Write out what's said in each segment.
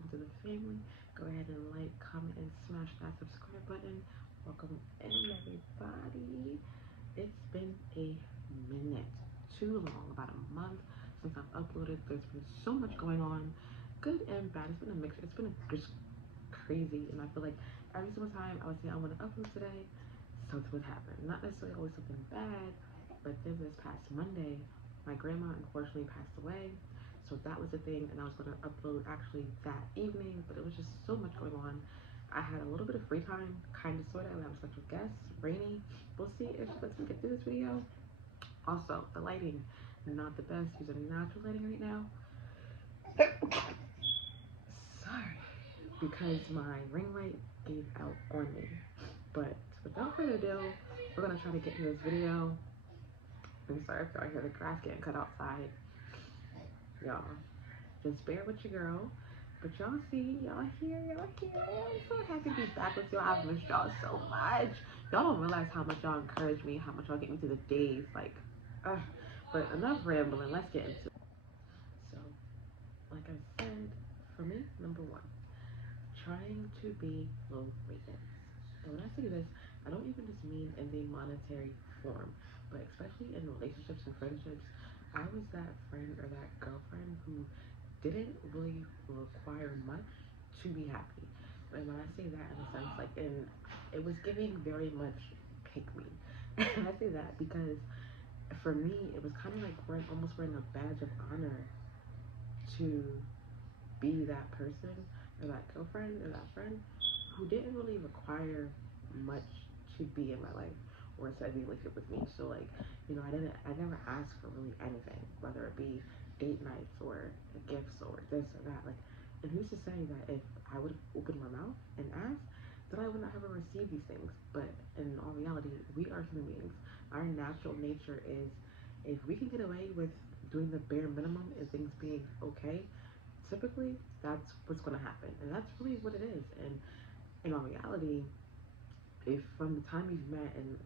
welcome to the family. Go ahead and like, comment, and smash that subscribe button. Welcome in, everybody. It's been a minute, too long, about a month since I've uploaded. There's been so much going on, good and bad. It's been a mixture. It's been just crazy, and I feel like every single time I would say I want to upload today, something would happen. Not necessarily always something bad, but then this past Monday, my grandma unfortunately passed away. So that was the thing, and I was going to upload actually that evening, but it was just so much going on. I had a little bit of free time, kind of, sort of. I have special guests, Rainy. We'll see if she lets me get through this video. Also, the lighting, not the best. Using natural lighting right now. Sorry, because my ring light gave out on me. But without further ado, we're gonna try to get into this video. I'm sorry if y'all hear the grass getting cut outside. Y'all, just bear with your girl. But y'all see, y'all here, y'all here. I'm so happy to be back with y'all. I've missed y'all so much. Y'all don't realize how much y'all encourage me, how much y'all get me through the days. Like, but enough rambling. Let's get into it. So, like I said, for me, number one, trying to be low maintenance. And when I say this, I don't even just mean in the monetary form, but especially in relationships and friendships. I was that friend or that girlfriend who didn't really require much to be happy. And when I say that in a sense, like, it was giving very much pick me. And I say that because for me, it was kind of like almost wearing a badge of honor to be that person or that girlfriend or that friend who didn't really require much to be in my life or to be like it with me. So like, I never asked for really anything, whether it be date nights or gifts or this or that. Like, and who's to say that if I would have opened my mouth and asked, that I would not have ever received these things. But in all reality, we are human beings. Our natural nature is, if we can get away with doing the bare minimum and things being okay, typically that's what's going to happen, and that's really what it is. And in all reality, if from the time you've met and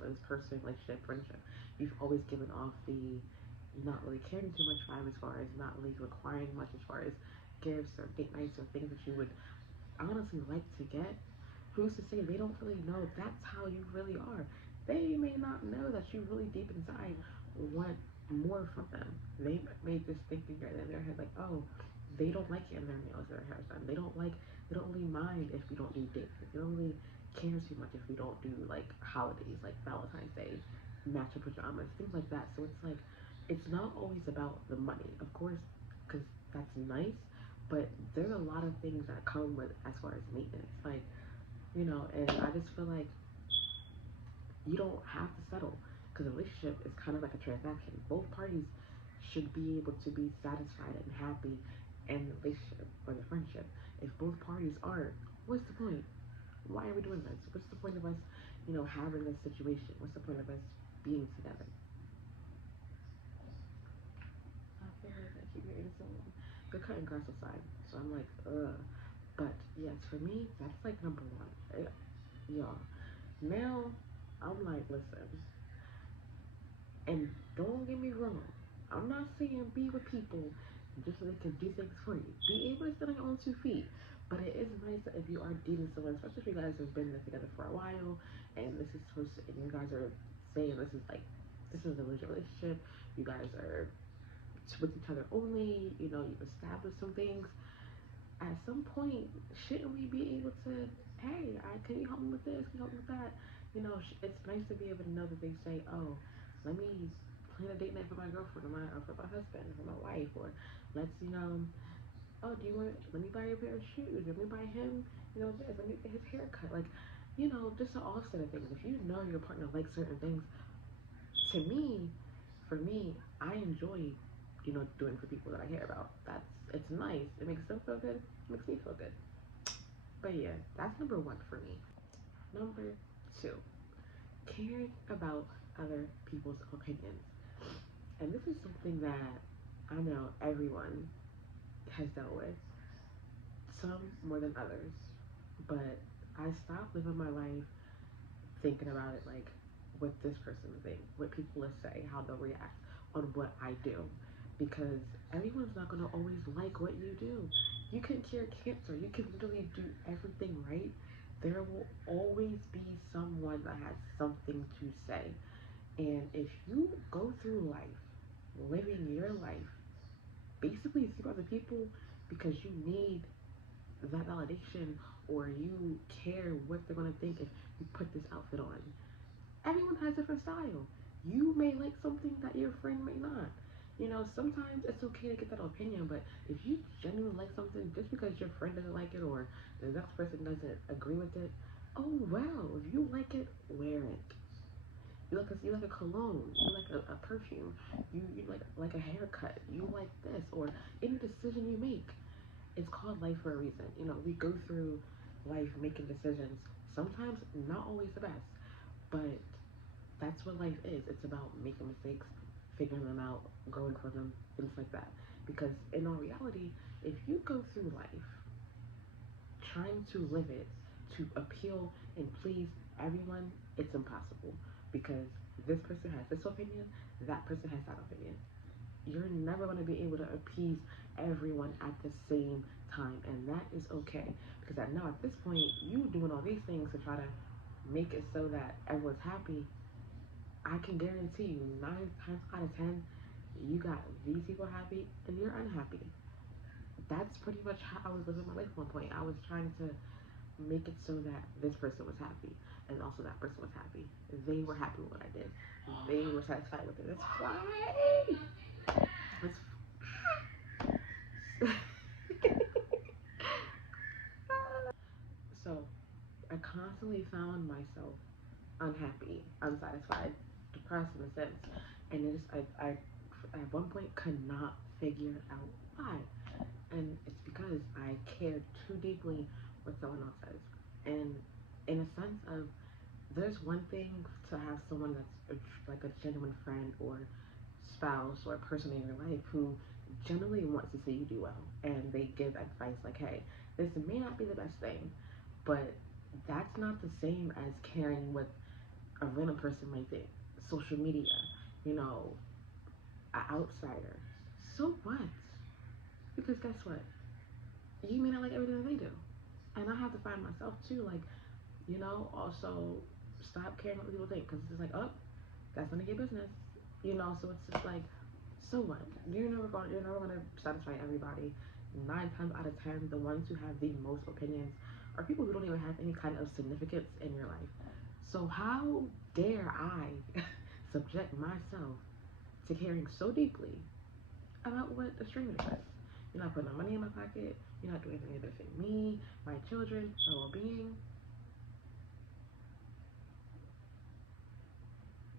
for this person, relationship, friendship, you've always given off the not really caring too much vibe, as far as not really requiring much as far as gifts or date nights or things that you would honestly like to get, who's to say they don't really know that's how you really are? They may not know that you really deep inside want more from them. They may just think in their head like, oh, they don't like getting their nails or their hair done. They don't really mind if we don't do dates. They don't really care too much if we don't do like holidays, like Valentine's Day, matching pajamas, things like that. So it's like, it's not always about the money, of course, because that's nice, but there's a lot of things that come with as far as maintenance, like, and I just feel like you don't have to settle, because a relationship is kind of like a transaction. Both parties should be able to be satisfied and happy in the relationship or the friendship. If both parties aren't, what's the point? Why are we doing this? What's the point of us, having this situation? What's the point of us being together? I feel like I keep hearing someone. They're cutting grass outside, so I'm like, ugh. But yes, for me, that's like number one. Y'all. Now, I'm like, listen, and don't get me wrong, I'm not saying be with people just so they can do things for you. Be able to stand on your own 2 feet. But it is nice that if you are dating someone, especially if you guys have been together for a while, and this is supposed to, and you guys are saying this is a legit relationship. You guys are with each other only. You've established some things. At some point, shouldn't we be able to, hey, can you help me with this? Can you help me with that? It's nice to be able to know that they say, oh, let me plan a date night for my girlfriend or for my husband or for my wife, or let's, oh, let me buy you a pair of shoes, let me buy him, this, let me get his haircut. Like, just an offset of things. If you know your partner likes certain things, to me, for me, I enjoy, doing for people that I care about. It's nice. It makes them feel good. It makes me feel good. But yeah, that's number one for me. Number two, caring about other people's opinions. And this is something that I know everyone has dealt with, some more than others. But I stopped living my life thinking about it like what this person will think, what people will say, how they'll react on what I do. Because everyone's not gonna always like what you do. You can cure cancer, you can literally do everything right, there will always be someone that has something to say. And if you go through life living your life basically through other people because you need that validation or you care what they're gonna think if you put this outfit on. Everyone has different style. You may like something that your friend may not. You know, sometimes it's okay to get that opinion, but if you genuinely like something just because your friend doesn't like it or the next person doesn't agree with it, oh well, if you like it, wear it. You like a cologne, you like a perfume, you like a haircut, you like this, or any decision you make. It's called life for a reason. You know, we go through life making decisions. Sometimes not always the best, but that's what life is. It's about making mistakes, figuring them out, growing from them, things like that. Because in all reality, if you go through life trying to live it to appeal and please everyone, it's impossible. Because this person has this opinion, that person has that opinion. You're never going to be able to appease everyone at the same time, and that is okay. Because I know at this point, you doing all these things to try to make it so that everyone's happy. I can guarantee you, 9 times out of 10, you got these people happy and you're unhappy. That's pretty much how I was living my life at one point. I was trying to make it so that this person was happy and also that person was happy. They were happy with what I did. They were satisfied with it. That's why. That's so I constantly found myself unhappy, unsatisfied, depressed in a sense, and I at one point could not figure out why, and it's because I cared too deeply what someone else says, and in a sense of there's one thing to have someone that's like a genuine friend or spouse or person in your life who genuinely wants to see you do well and they give advice like, hey, this may not be the best thing, but that's not the same as caring what a random person might think. Social media, you know, an outsider. So what? Because guess what? You may not like everything that they do. And I have to find myself too, like, also stop caring what people think because it's like, oh, that's none of your business. So it's just like, so what? You're never gonna satisfy everybody. 9 times out of 10, the ones who have the most opinions are people who don't even have any kind of significance in your life. So how dare I subject myself to caring so deeply about what a stranger says? You're not putting no money in my pocket. You're not doing anything to benefit me, my children, my well-being.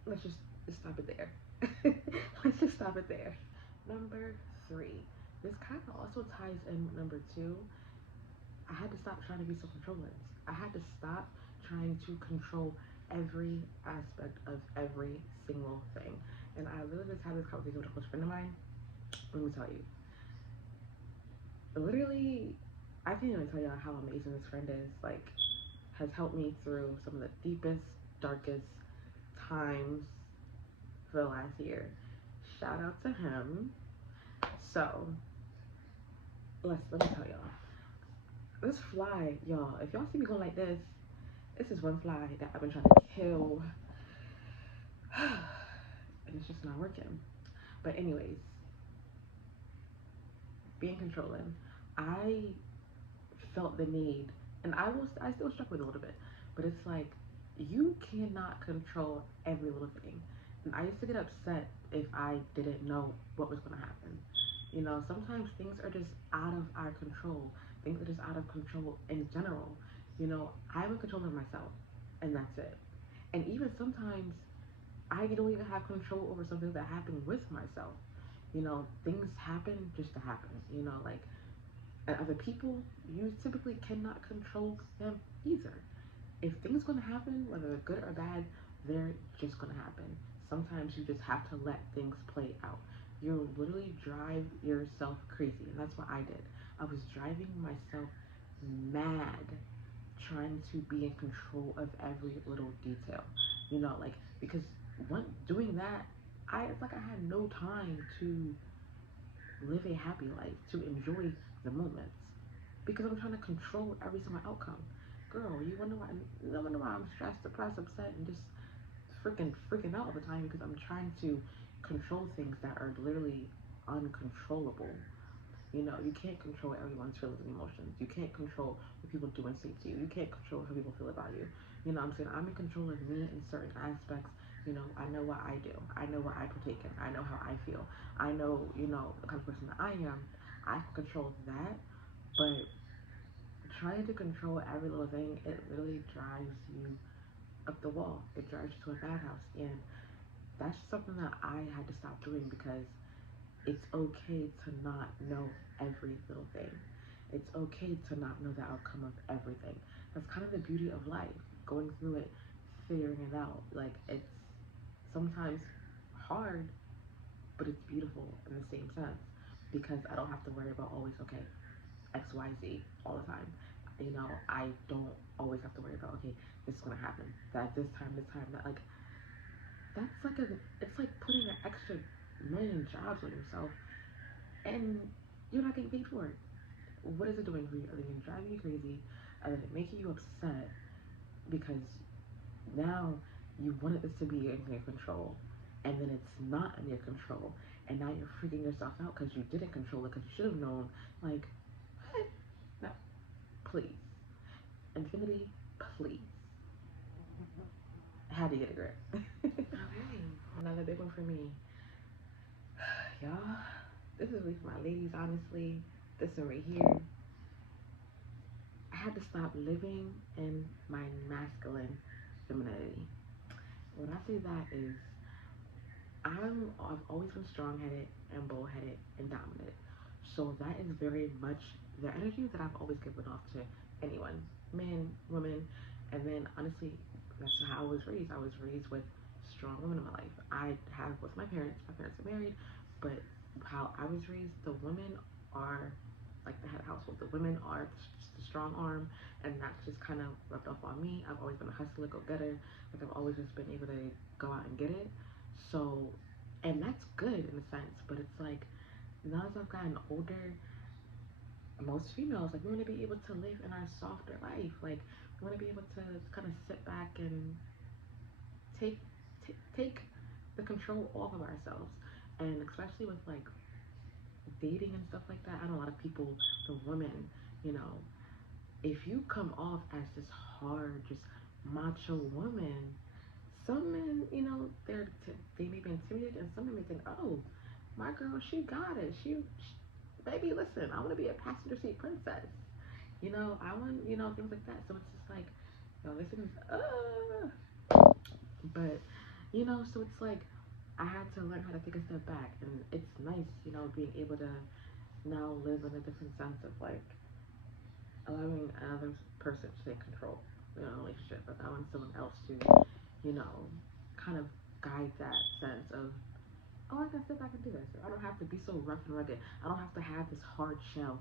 Let's just stop it there. Let's just stop it there. Number 3. This kind of also ties in with number 2. I had to stop trying to be so controlling. I had to stop trying to control every aspect of every single thing. And I literally just had this conversation with a close friend of mine. Let me tell you, literally, I can't even tell y'all how amazing this friend is. Like, has helped me through some of the deepest, darkest times for the last year. Shout out to him. So, let me tell y'all. This fly, y'all, if y'all see me going like this is one fly that I've been trying to kill. And it's just not working. But anyways, being controlling, I felt the need, and I still struggle with it a little bit, but it's like you cannot control every little thing. And I used to get upset if I didn't know what was going to happen. Sometimes things are just out of our control. Things are just out of control in general. I'm in control of myself, and that's it. And even sometimes I don't even have control over something that happened with myself. Things happen just to happen. Like and other people, you typically cannot control them either. If things gonna happen, whether they're good or bad, they're just gonna happen. Sometimes you just have to let things play out. You literally drive yourself crazy, and that's what I did. I was driving myself mad trying to be in control of every little detail. Like because when doing that, it's like I had no time to live a happy life, to enjoy the moments. because I'm trying to control every single outcome. Girl, you wonder why? No wonder why I'm stressed, depressed, upset, and just freaking out all the time because I'm trying to control things that are literally uncontrollable. You know, you can't control everyone's feelings and emotions. You can't control what people do and say to you. You can't control how people feel about you. You know what I'm saying? I'm in control of me in certain aspects. You know, I know what I do. I know what I partake in. I know how I feel. I know, you know, the kind of person that I am. I can control that. But trying to control every little thing, it literally drives you up the wall. It drives you to a madhouse. And that's something that I had to stop doing because it's okay to not know every little thing. It's okay to not know the outcome of everything. That's kind of the beauty of life, going through it, figuring it out. Like, it's sometimes hard, but it's beautiful in the same sense because I don't have to worry about always, okay, XYZ all the time. You know, I don't always have to worry about, okay, this is gonna happen, that this time, that, like, that's like it's like putting an extra million jobs on yourself and you're not getting paid for it. What is it doing for you? Other than driving you crazy, other than making you upset because now you wanted this to be in your control and then it's not in your control and now you're freaking yourself out because you didn't control it because you should have known. Like, what? No, please. Infinity, please. How do you get a grip? Okay, another big one for me. Y'all, this is week for my ladies, honestly. This one right here. I had to stop living in my masculine femininity. When I say that is, I've always been strong headed and bullheaded and dominant. So that is very much the energy that I've always given off to anyone, men, women, and then honestly, that's how I was raised. I was raised with strong women in my life. I have with my parents. My parents are married, but how I was raised, the women are like the head of household. The women are just the strong arm, and that's just kind of rubbed off on me. I've always been a hustler, go getter. Like I've always just been able to go out and get it. So, and that's good in a sense, but it's like now as I've gotten older, most females like we want to be able to live in our softer life. Like we want to be able to kind of sit back and take take the control off of ourselves, and especially with like dating and stuff like that. I know a lot of people, the women, you know, if you come off as this hard, just macho woman, some men, you know, they may be intimidated, and some men may think, oh, my girl, she got it. Baby, listen, I want to be a passenger seat princess. You know, I want, you know, things like that. So it's just like, yo, listen, but, you know, so it's like, I had to learn how to take a step back, and it's nice, you know, being able to now live in a different sense of like allowing another person to take control in a relationship, allowing someone else to, you know, kind of guide that sense of, oh, I can sit back and do this. I don't have to be so rough and rugged. I don't have to have this hard shell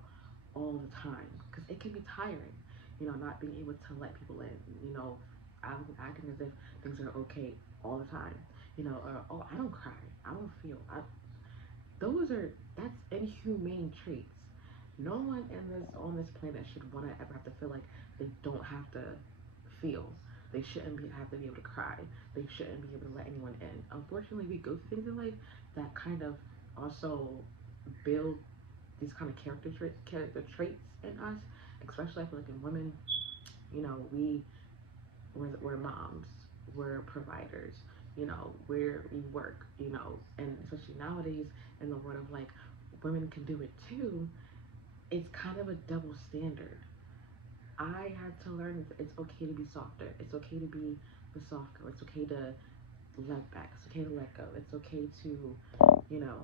all the time because it can be tiring, you know, not being able to let people in, you know, I'm acting as if things are okay all the time, you know, or, oh, I don't cry, I don't feel, that's inhumane traits. No one in this on this planet should want to ever have to feel like they don't have to feel. They shouldn't have to be able to cry. They shouldn't be able to let anyone in. Unfortunately, we go through things in life that kind of also build these kind of character traits in us. Especially, I feel like in women, you know, we're moms, we're providers, you know, we work, you know, and especially nowadays in the world of like women can do it too, it's kind of a double standard. I had to learn it's okay to be softer. It's okay to be the soft girl. It's okay to let back. It's okay to let go. It's okay to, you know,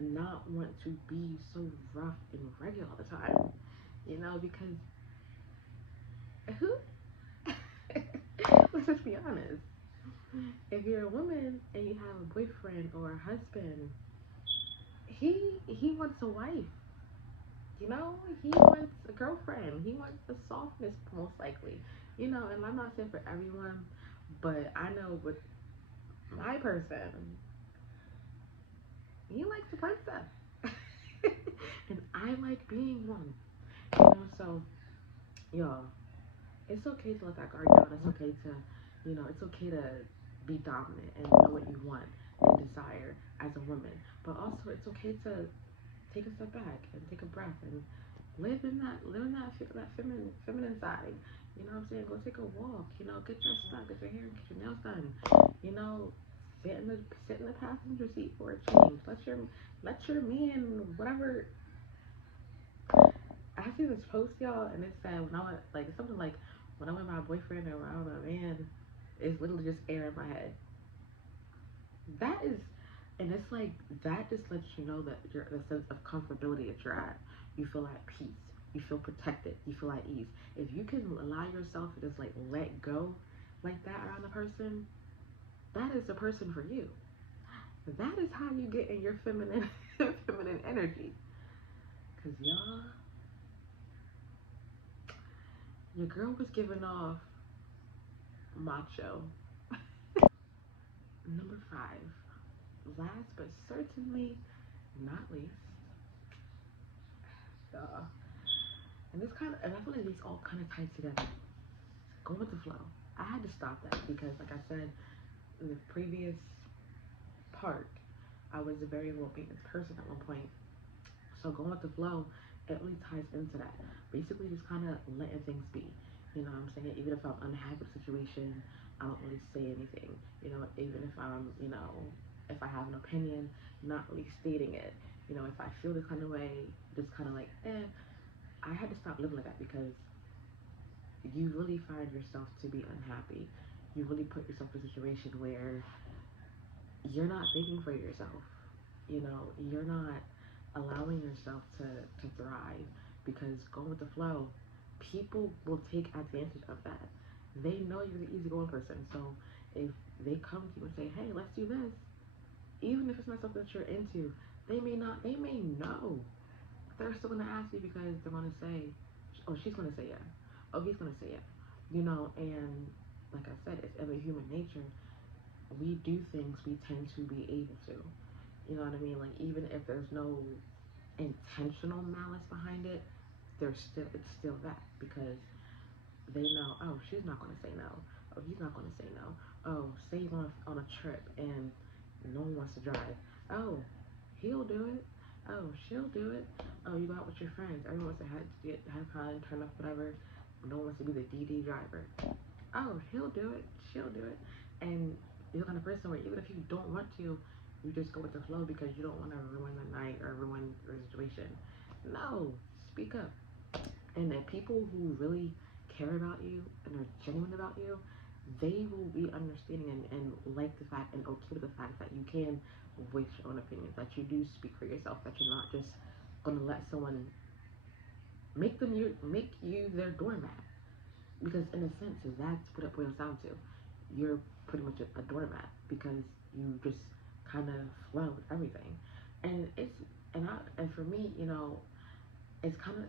not want to be so rough and regular all the time. You know, because who? Let's just be honest. If you're a woman and you have a boyfriend or a husband, he wants a wife. You know, he wants a girlfriend. He wants the softness, most likely. You know, and I'm not saying for everyone, but I know with my person, he likes the princess, and I like being one. So, y'all, it's okay to let that guard down. It's okay to, it's okay to be dominant and know what you want and desire as a woman. But also, it's okay to take a step back and take a breath and live in that feminine side. You know what I'm saying? Go take a walk. Get dressed up, get your hair, get your nails done. You know, sit in the passenger seat for a change. Let your man, whatever. I see this post, y'all, and it said when I went, like, something like, when I'm with my boyfriend or when I'm with my man, it's literally just air in my head. That is, and it's like, that just lets you know that you're the sense of comfortability that you're at. You feel at peace. You feel protected. You feel at ease. If you can allow yourself to just like let go like that around a person, that is the person for you. That is how you get in your feminine feminine energy. Cause y'all, your girl was giving off macho. Number 5, last but certainly not least, uh, and I feel like these all kind of tie together. Go with the flow. I had to stop that because, like I said in the previous part, I was a very low maintenance person at one point. So going with the flow, it really ties into that. Basically, just kind of letting things be. You know what I'm saying? Even if I'm unhappy with the situation, I don't really say anything. Even if if I have an opinion, not really stating it. If I feel this kind of way, just kind of like, I had to stop living like that because you really find yourself to be unhappy. You really put yourself in a situation where you're not thinking for yourself. You're not allowing yourself to thrive because going with the flow, people will take advantage of that. They know you're the easygoing person. So if they come to you and say, hey, let's do this, even if it's not something that you're into, they may know. They're still gonna ask you because they're gonna say, oh, she's gonna say yeah. Oh, he's gonna say yeah. And like I said, it's in the human nature. We do things we tend to be able to. You know what I mean? Like, even if there's no intentional malice behind it, it's still that because they know, oh, she's not gonna say no. Oh, he's not gonna say no. Oh, say you're on a trip and no one wants to drive. Oh, he'll do it. Oh, she'll do it. Oh, you go out with your friends. Everyone wants to have fun, turn up, whatever. No one wants to be the DD driver. Oh, he'll do it. She'll do it. And you're the kind of person where even if you don't want to, you just go with the flow because you don't want to ruin the night or ruin your situation. No, speak up. And the people who really care about you and are genuine about you, they will be understanding and like the fact and okay with the fact that you can voice your own opinion, that you do speak for yourself, that you're not just gonna let someone make you their doormat. Because in a sense, that's what it boils down to. You're pretty much a doormat because you just kind of flow with everything. And and for me, it's kind of,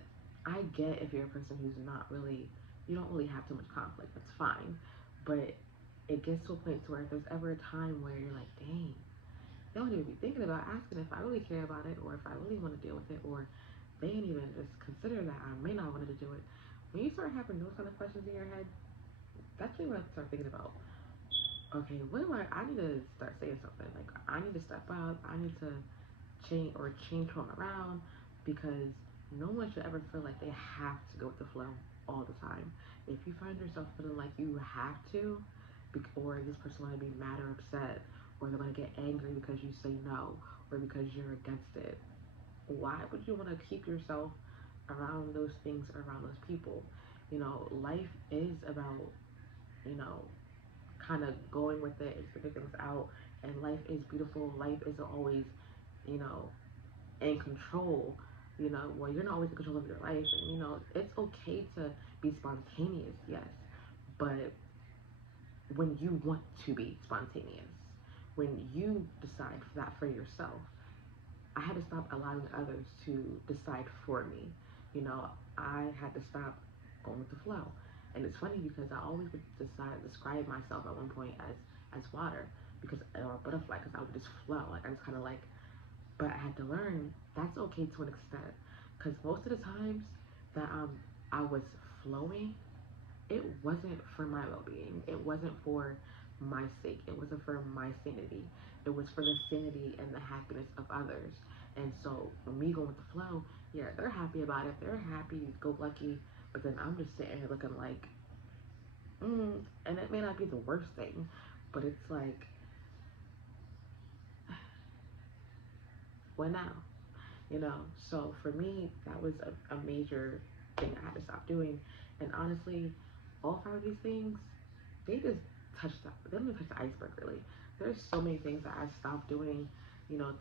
I get if you're a person who's not really, you don't really have too much conflict, that's fine. But it gets to a point to where if there's ever a time where you're like, dang, they don't even be thinking about asking if I really care about it or if I really want to deal with it, or they ain't even just consider that I may not want to do it. When you start having those kind of questions in your head, that's really when I start thinking about, okay, what do I need to start saying something. Like, I need to step up, I need to change tone around because no one should ever feel like they have to go with the flow all the time. If you find yourself feeling like you have to, or this person might be mad or upset, or they're going to get angry because you say no, or because you're against it, why would you want to keep yourself around those things, around those people? Life is about, you know, kind of going with it and figuring things out. And life is beautiful. Life isn't always, you know, in control. Well, you're not always in control of your life. And, it's okay to be spontaneous, yes. But when you want to be spontaneous, when you decide that for yourself, I had to stop allowing others to decide for me. I had to stop going with the flow. And it's funny because I always would describe myself at one point as water because or a butterfly because I would just flow. Like I just kind of like, but I had to learn that's okay to an extent because most of the times that I'm I was flowing, it wasn't for my well-being. It wasn't for my sake. It wasn't for my sanity. It was for the sanity and the happiness of others. And so when me going with the flow, yeah, they're happy about it. They're happy, go lucky. But then I'm just sitting here looking like, and it may not be the worst thing, but it's like, what now? You know? So for me, that was a major thing I had to stop doing. And honestly, all five of these things, they just they don't even touch the iceberg really. There's so many things that I stopped doing,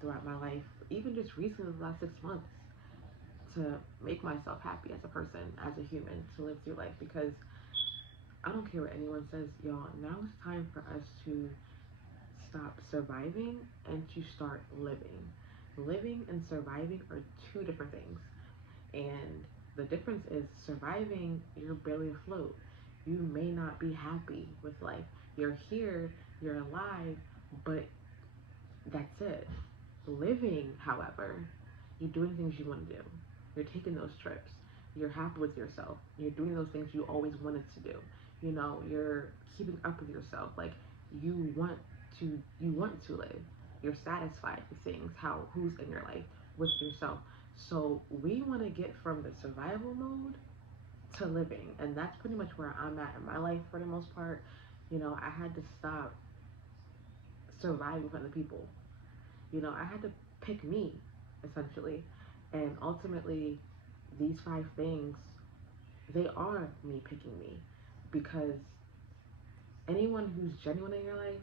throughout my life, even just recently, the last 6 months, to make myself happy as a person, as a human, to live through life. Because I don't care what anyone says, y'all, now it's time for us to stop surviving and to start living. Living and surviving are two different things. And the difference is surviving, you're barely afloat. You may not be happy with life. You're here, you're alive, but that's it. Living, however, you're doing things you want to do. You're taking those trips. You're happy with yourself. You're doing those things you always wanted to do. You're keeping up with yourself. Like you want to live. You're satisfied with things, who's in your life with yourself. So we want to get from the survival mode to living. And that's pretty much where I'm at in my life for the most part. I had to stop surviving for other people. I had to pick me, essentially. And ultimately, these five things, they are me picking me. Because anyone who's genuine in your life,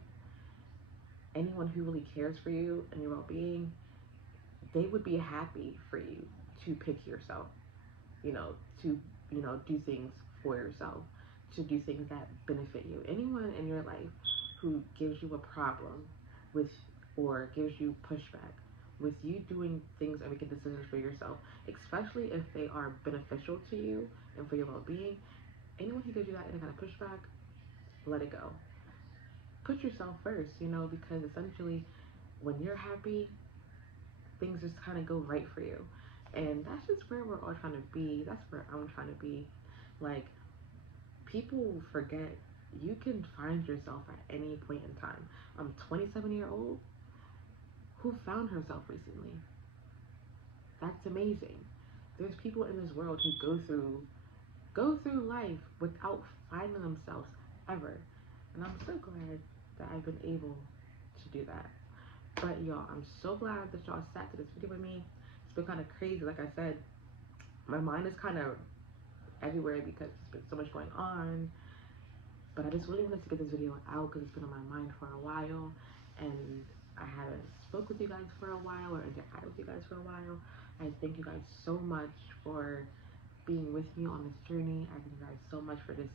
anyone who really cares for you and your well being, they would be happy for you to pick yourself, to, do things for yourself, to do things that benefit you. Anyone in your life who gives you a problem with, or gives you pushback with you doing things and making decisions for yourself, especially if they are beneficial to you and for your well being, anyone who gives you that any kind of pushback, let it go. Put yourself first, because essentially when you're happy, things just kind of go right for you. And that's just where we're all trying to be. That's where I'm trying to be. Like, people forget you can find yourself at any point in time. I'm 27-year old who found herself recently. That's amazing. There's people in this world who go through life without finding themselves ever. And I'm so glad that I've been able to do that. But y'all, I'm so glad that y'all sat to this video with me. It's been kind of crazy. Like I said, my mind is kind of everywhere because there's been so much going on. But I just really wanted to get this video out because it's been on my mind for a while. And I haven't spoke with you guys for a while or interacted with you guys for a while. I thank you guys so much for being with me on this journey. I thank you guys so much for just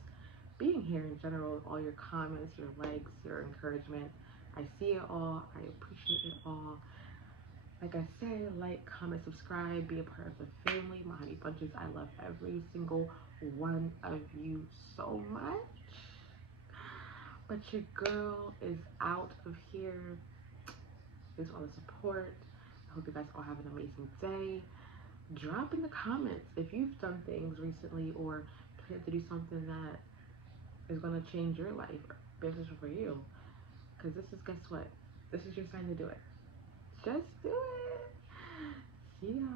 being here in general, all your comments, your likes, your encouragement. I see it all. I appreciate it all. Like I said, like, comment, subscribe, be a part of the family, my honey bunches. I love every single one of you so much. But your girl is out of here. Thanks for all the support. I hope you guys all have an amazing day. Drop in the comments if you've done things recently or plan to do something that is going to change your life or beneficial for you. Because guess what? This is your sign to do it. Just do it. See ya.